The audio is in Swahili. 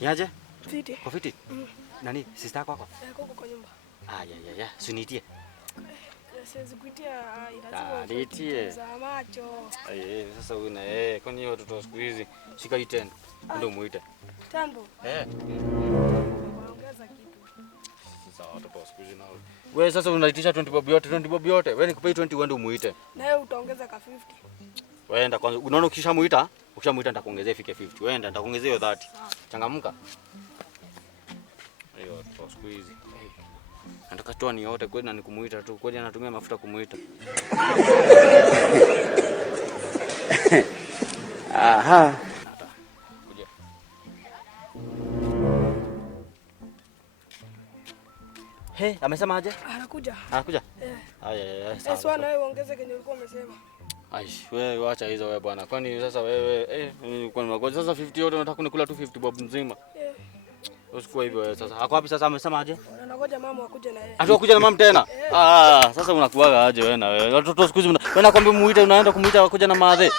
Niaje? Fiti. Kwa fiti? Nani? Sister yako hapa? Koko kwa nyumba. Ya. Sunitie. Siwezi kuitia Nitie. za macho. Sasa una kwani watoto wa siku hizi shika hii 10 ndio muite. Tambo. Waongeza kitu. Sasa watoto wa siku hizi nao. Wewe sasa unaitisha 20 bob yote. Wewe nikupe 20 uende umuite. Na wewe utaongeza ka 50. Weenda kwanza. Unaona ukishamuita nitakuongezea ifike 50. Weenda nitakuongezea hiyo 30. Changamka. Hiyo watoto wa siku hizi. Nataka toa ni yote kweli na nikumuita tu. Kweli anatumia mafuta kumuita. Aha. Kuja. Amesema aje? Anakuja. Anakuja? Sawa. Sawa na wewe ongeze kenye ulikuwa umesema. Wewe acha hizo wewe bwana. Kwani sasa wewe kwani sasa 50 yote unataka kunikula tu 50 bob nzima? Usikue hivyo wewe sasa. Ako wapi sasa amesema aje? Anangoja mama akuje na yeye. Atakuja na mama tena? Sasa unakuaga aje wewe na wewe? Watoto siku hizi wewe nakwambia muite unaenda kumuita akuja na madhe.